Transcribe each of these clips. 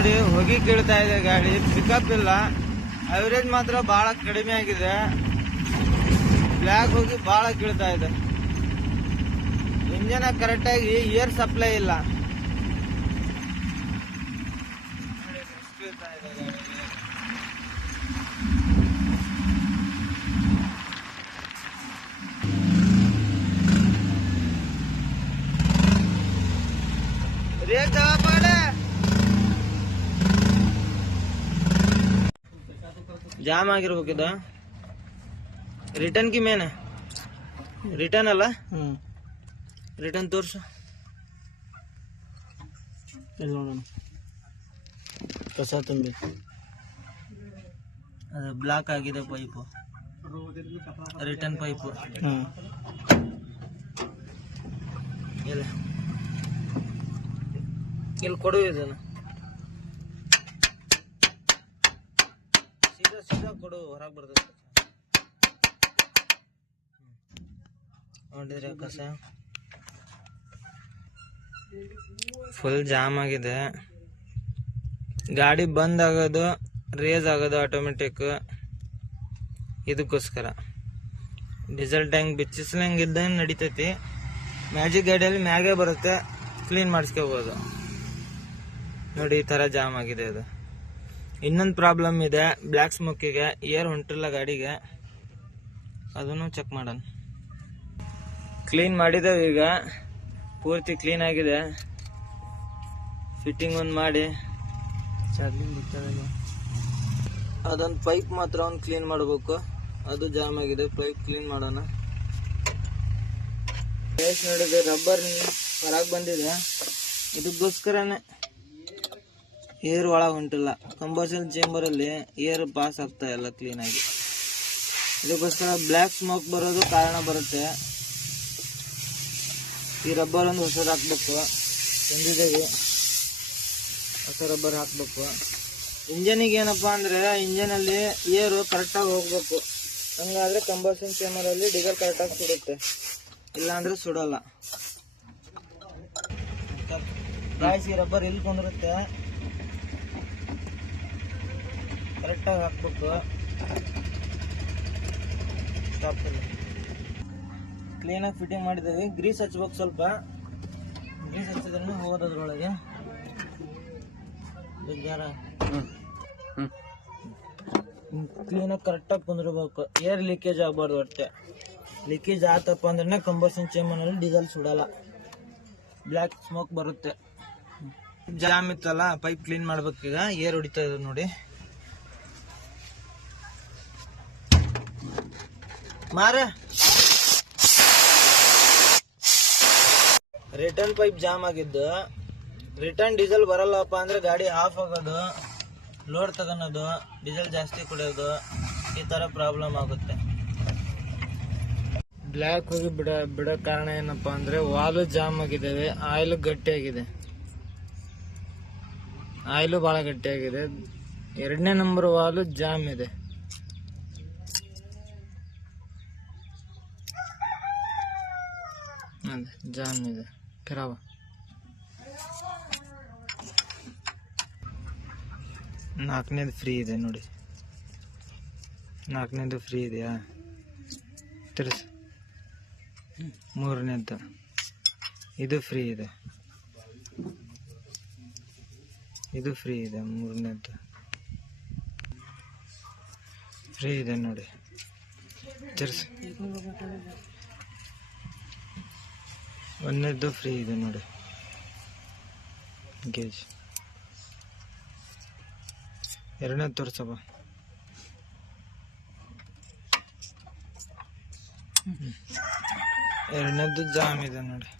ನೋಡಿ ಹೊಗೆ ಕೇಳ್ತಾ ಇದೆ ಗಾಡಿ, ಪಿಕಪ್ ಇಲ್ಲ, ಅವರೇಜ್ ಮಾತ್ರ ಬಹಳ ಕಡಿಮೆ ಆಗಿದೆ. ಬ್ಲ್ಯಾಕ್ ಹೋಗಿ ಬಹಳ ಕೇಳ್ತಾ ಇದೆ. ಇಂಜನ್ ಕರೆಕ್ಟ್ ಆಗಿ ಏರ್ ಸಪ್ಲೈ ಇಲ್ಲ. ಜಾಮ್ ಆಗಿರ್ಬೇಕಿದ. ರಿಟರ್ನ್ ಕಿ ಮೇನ್ ರಿಟರ್ನ್ ಅಲ್ಲ, ರಿಟರ್ನ್ ತೋರ್ಸು. ಇಲ್ಲಿ ನೋಡೋಣ ಕಸ ತುಂಬಿ ಅದು ಬ್ಲಾಕ್ ಆಗಿದೆ ಪೈಪು, ರಿಟರ್ನ್ ಪೈಪು. ಇಲ್ಲಿ ಕೊಡು, ಇದನ್ನು ಸೀದಾ ಕೊಡು, ಹೊರಗೆ ಬರ್ತದೆ. ನೋಡಿದ್ರೆ ಕಸ ಫುಲ್ ಜಾಮ್ ಆಗಿದೆ. ಗಾಡಿ ಬಂದ್ ಆಗೋದು, ರೇಸ್ ಆಗೋದು ಆಟೋಮೆಟಿಕ್. ಇದಕ್ಕೋಸ್ಕರ ಡೀಸೆಲ್ ಟ್ಯಾಂಕ್ ಬಿಚ್ಚಿಸ್ಲಂಗಿದ್ದ ನಡಿತೈತಿ. ಮ್ಯಾಜಿಕ್ ಗಾಡಿಯಲ್ಲಿ ಮ್ಯಾಗೆ ಬರುತ್ತೆ, ಕ್ಲೀನ್ ಮಾಡಿಸ್ಕೋಬಹುದು. ನೋಡಿ ಈ ತರ ಜಾಮ್ ಆಗಿದೆ ಅದು. ಇನ್ನೊಂದು ಪ್ರಾಬ್ಲಮ್ ಇದೆ, ಬ್ಲ್ಯಾಕ್ ಸ್ಮೋಕಿಗೆ ಏರ್ ಹೊಂಟಿಲ್ಲ ಗಾಡಿಗೆ, ಅದನ್ನು ಚೆಕ್ ಮಾಡೋಣ. ಕ್ಲೀನ್ ಮಾಡಿದ್ದೇವೆ ಈಗ, ಪೂರ್ತಿ ಕ್ಲೀನ್ ಆಗಿದೆ. ಫಿಟ್ಟಿಂಗ್ ಒಂದು ಮಾಡಿ ಅದೊಂದು ಪೈಪ್ ಮಾತ್ರ ಒಂದು ಕ್ಲೀನ್ ಮಾಡಬೇಕು, ಅದು ಜಾಮ್ ಆಗಿದೆ. ಪೈಪ್ ಕ್ಲೀನ್ ಮಾಡೋಣ. ನೋಡಿದ್ರೆ ರಬ್ಬರ್ ಹೊರಗೆ ಬಂದಿದೆ, ಇದಕ್ಕೋಸ್ಕರನೇ ಏರ್ ಒಳಗೆ ಹೊಂಟಿಲ್ಲ. ಕಂಬಷನ್ ಚೇಂಬರ್ ಅಲ್ಲಿ ಏರ್ ಪಾಸ್ ಆಗ್ತಾ ಇಲ್ಲ ಕ್ಲೀನ್ ಆಗಿ. ಇದಕ್ಕೋಸ್ಕರ ಬ್ಲ್ಯಾಕ್ ಸ್ಮೋಕ್ ಬರೋದು ಕಾರಣ ಬರುತ್ತೆ. ಈ ರಬ್ಬರ್ ಒಂದು ಹೊಸದು ಹಾಕ್ಬೇಕು, ತಂದಿದ್ದೇವೆ, ಹೊಸ ರಬ್ಬರ್ ಹಾಕ್ಬೇಕು. ಇಂಜನಿಗೆ ಏನಪ್ಪಾ ಅಂದ್ರೆ, ಇಂಜನ್ ಅಲ್ಲಿ ಏರು ಕರೆಕ್ಟಾಗಿ ಹೋಗ್ಬೇಕು. ಹಂಗಾದ್ರೆ ಕಂಬಷನ್ ಚೇಂಬರ್ ಅಲ್ಲಿ ಡೀಸೆಲ್ ಕರೆಕ್ಟಾಗಿ ಸುಡುತ್ತೆ, ಇಲ್ಲಾಂದ್ರೆ ಸುಡಲ್ಲ. ಈ ರಬ್ಬರ್ ಇಲ್ಲಿ ಕೊಂಡಿರುತ್ತೆ, ಕರೆಕ್ಟಾಗಿ ಹಾಕ್ಬೇಕು. ಸ್ಟಾಪ್ ಇಲ್ಲ, ಕ್ಲೀನಾಗಿ ಫಿಟ್ಟಿಂಗ್ ಮಾಡಿದ್ದೇವೆ. ಗ್ರೀಸ್ ಹಚ್ಬೇಕು, ಸ್ವಲ್ಪ ಗ್ರೀಸ್ ಹಚ್ಚಿದ್ರೆ ಹೋಗೋದ್ರೊಳಗೆ ಕ್ಲೀನಾಗಿ ಕರೆಕ್ಟಾಗಿ ಕುಂದಿರ್ಬೇಕು. ಏರ್ ಲೀಕೇಜ್ ಆಗ್ಬಾರ್ದು. ಒಟ್ಟೆ ಲೀಕೇಜ್ ಆತಪ್ಪ ಅಂದ್ರೆ ಕಂಬಷನ್ ಚೇಂಬರ್ನಲ್ಲಿ ಡೀಸೆಲ್ ಸುಡಲ್ಲ, ಬ್ಲ್ಯಾಕ್ ಸ್ಮೋಕ್ ಬರುತ್ತೆ. ಜಾಮ್ ಇತ್ತಲ್ಲ, ಪೈಪ್ ಕ್ಲೀನ್ ಮಾಡ್ಬೇಕೀಗ. ಏರ್ ಹೊಡಿತಾ ಇದೆ ನೋಡಿ. ಮಾರೆ ರಿಟರ್ನ್ ಪೈಪ್ ಜಾಮ್ ಆಗಿದ್ದು, ರಿಟರ್ನ್ ಡೀಸೆಲ್ ಬರಲ್ಲಪ್ಪ ಅಂದ್ರೆ ಗಾಡಿ ಆಫ್ ಆಗೋದು, ಲೋಡ್ ತಗೊಳೋದು, ಡೀಸೆಲ್ ಜಾಸ್ತಿ ಕುಡಿಯೋದು, ಈ ತರ ಪ್ರಾಬ್ಲಮ್ ಆಗುತ್ತೆ. ಬ್ಲ್ಯಾಕ್ ಹೋಗಿ ಬಿಡೋ ಕಾರಣ ಏನಪ್ಪಾ ಅಂದ್ರೆ, ವಾಲು ಜಾಮ್ ಆಗಿದ್ದಾವೆ, ಆಯಿಲ್ ಗಟ್ಟಿಯಾಗಿದೆ. ಆಯಿಲು ಬಹಳ ಗಟ್ಟಿಯಾಗಿದೆ. 2ನೇ ನಂಬರ್ ವಾಲು ಜಾಮ್ ಇದೆ. ಜಾಮ್ ಇದೆ ಖರಾಬ್. ನಾಲ್ಕನೇದು ಫ್ರೀ ಇದೆ ನೋಡಿ, 4ನೇದು ಫ್ರೀ ಇದೆಯಾ ತಿರ್ಸ್. 3ನೇದು ಇದು ಫ್ರೀ ಇದೆ, ಇದು ಫ್ರೀ ಇದೆ. 3ನೇದು ಫ್ರೀ ಇದೆ ನೋಡಿ, ತಿರ್ಸ್. 1ನೇದು ಫ್ರೀ ಇದೆ ನೋಡಿ ಗೇಜ್. 2ನೇದು ತೋರ್ಸಪ್ಪ. 2ನೇದು ಜಾಮ್ ಇದೆ ನೋಡಿ.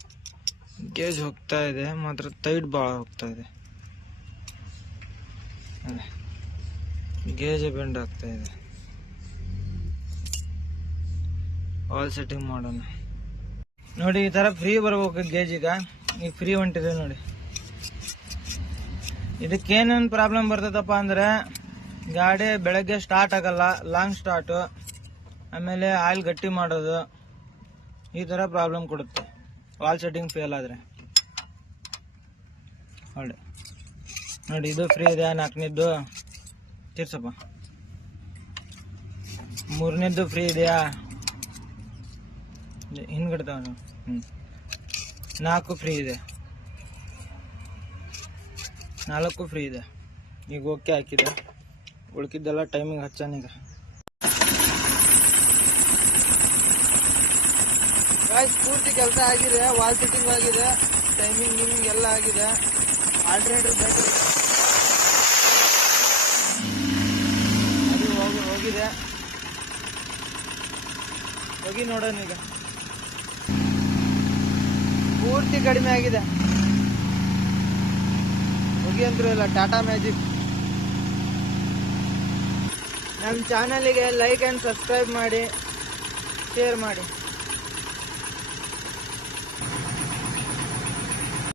ಗೇಜ್ ಹೋಗ್ತಾ ಇದೆ, ಮಾತ್ರ ಟೈಟ್ ಭಾಳ ಹೋಗ್ತಾ ಇದೆ. ಗೇಜ್ ಬೆಂಡ್ ಆಗ್ತಾ ಇದೆ. ಆಲ್ ಸೆಟ್ಟಿಂಗ್ ಮಾಡೋಣ ನೋಡಿ. ಈ ತರ ಫ್ರೀ ಬರ್ಬೇಕು ಗೇಜ್. ಈಗ ಫ್ರೀ ಹೊಂಟಿದೆ ನೋಡಿ. ಇದಕ್ಕೇನೇನು ಪ್ರಾಬ್ಲಮ್ ಬರ್ತದಪ್ಪ ಅಂದ್ರೆ, ಗಾಡಿ ಬೆಳಗ್ಗೆ ಸ್ಟಾರ್ಟ್ ಆಗಲ್ಲ, ಲಾಂಗ್ ಸ್ಟಾರ್ಟ್, ಆಮೇಲೆ ಆಯಿಲ್ ಗಟ್ಟಿ ಮಾಡೋದು, ಈ ತರ ಪ್ರಾಬ್ಲಮ್ ಕೊಡುತ್ತೆ ವಾಲ್ ಸೆಟ್ಟಿಂಗ್ ಫೇಲ್ ಆದ್ರೆ. ನೋಡಿ ನೋಡಿ ಇದು ಫ್ರೀ ಇದೆ. 4ನೇದ್ದು ತೀರ್ಸಪ್ಪ. 3ನೇದ್ದು ಫ್ರೀ ಇದೆಯಾ? ಹಿಂದ್ಗಡೆ ತಗೊಂಡು 4 ಫ್ರೀ ಇದೆ. 4 ಫ್ರೀ ಇದೆ. ಈಗ ಓಕೆ ಹಾಕಿದೆ. ಉಳ್ಕಿದ್ದೆಲ್ಲ ಟೈಮಿಂಗ್ ಹಚ್ಚಾನೀಗ. ಪೂರ್ತಿ ಕೆಲಸ ಆಗಿದೆ. ವಾಲ್ ಫಿಟ್ಟಿಂಗ್ ಆಗಿದೆ, ಟೈಮಿಂಗ್ ಎಲ್ಲ ಆಗಿದೆ. ಆಲ್ಟರ್ನೇಟರ್ ಬ್ಯಾಟ್ರಿ ಅದು ಹೋಗಿದೆ. ಹೋಗಿ ನೋಡೋಣ ಈಗ. ಪೂರ್ತಿ ಕಡಿಮೆ ಆಗಿದೆ. ಹೋಗಿ ಅಂದ್ರೂ ಇಲ್ಲ. ಟಾಟಾ ಮ್ಯಾಜಿಕ್. ನಮ್ಮ ಚಾನಲಿಗೆ ಲೈಕ್ ಆ್ಯಂಡ್ ಸಬ್ಸ್ಕ್ರೈಬ್ ಮಾಡಿ, ಶೇರ್ ಮಾಡಿ.